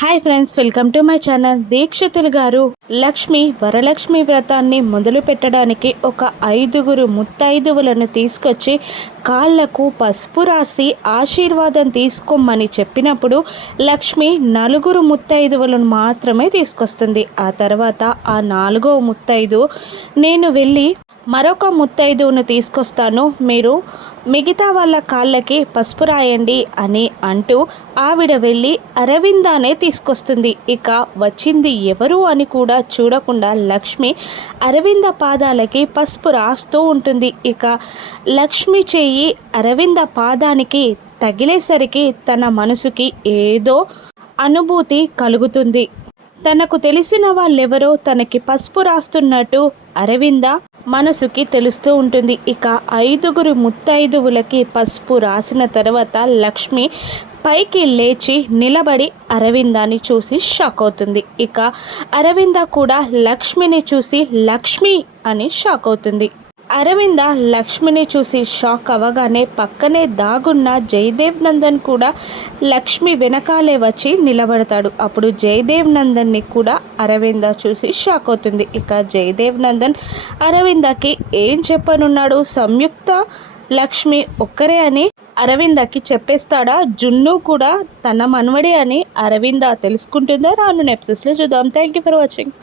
Hi friends, welcome to my channel. Dikshitulu గారు లక్ష్మి వరలక్ష్మి వ్రతాన్ని మొదలు పెట్టడానికి ఒక 5గురు ముత్తైదువులను తీసుకొచ్చి కాళ్లకు పసుపు రాసి ఆశీర్వాదం తీసుకోమని చెప్పినప్పుడు లక్ష్మి 4 ముత్తైదువులను మాత్రమే తీసుకొస్తుంది. ఆ తర్వాత ఆ 4వ ముత్తైదు, నేను వెళ్ళి మరొక ముత్తైదువును తీసుకొస్తాను, మీరు మిగతా వాళ్ళ కాళ్ళకి పసుపు రాయండి అని అంటూ ఆవిడ వెళ్ళి అరవిందానే తీసుకొస్తుంది. ఇక వచ్చింది ఎవరు అని కూడా చూడకుండా లక్ష్మి అరవింద పాదాలకి పసుపు రాస్తూ ఉంటుంది. ఇక లక్ష్మి చెయ్యి అరవింద పాదానికి తగిలేసరికి తన మనసుకి ఏదో అనుభూతి కలుగుతుంది. తనకు తెలిసిన వాళ్ళెవరో తనకి పసుపు రాస్తున్నట్టు అరవింద మనసుకి తెలుస్తూ ఉంటుంది. ఇక 5గురు ముత్తైదువులకి పసుపు రాసిన తర్వాత లక్ష్మి పైకి లేచి నిలబడి అరవిందాన్ని చూసి షాక్ అవుతుంది. ఇక అరవింద కూడా లక్ష్మిని చూసి లక్ష్మి అని షాక్ అవుతుంది. అరవింద లక్ష్మిని చూసి షాక్ అవ్వగానే పక్కనే దాగున్న జయదేవ్ నందన్ కూడా లక్ష్మి వెనకాలే వచ్చి నిలబడతాడు. అప్పుడు జయదేవ్ నందన్ని కూడా అరవింద చూసి షాక్ అవుతుంది. ఇక జయదేవ్ నందన్ అరవిందకి ఏం చెప్పనున్నాడు? సంయుక్త లక్ష్మి ఒక్కరే అని అరవిందకి చెప్పేస్తాడా? జున్ను కూడా తన మనవడే అని అరవింద తెలుసుకుంటుందా? రాను ఎపిసోడ్స్లో చూద్దాం. Thank you for watching.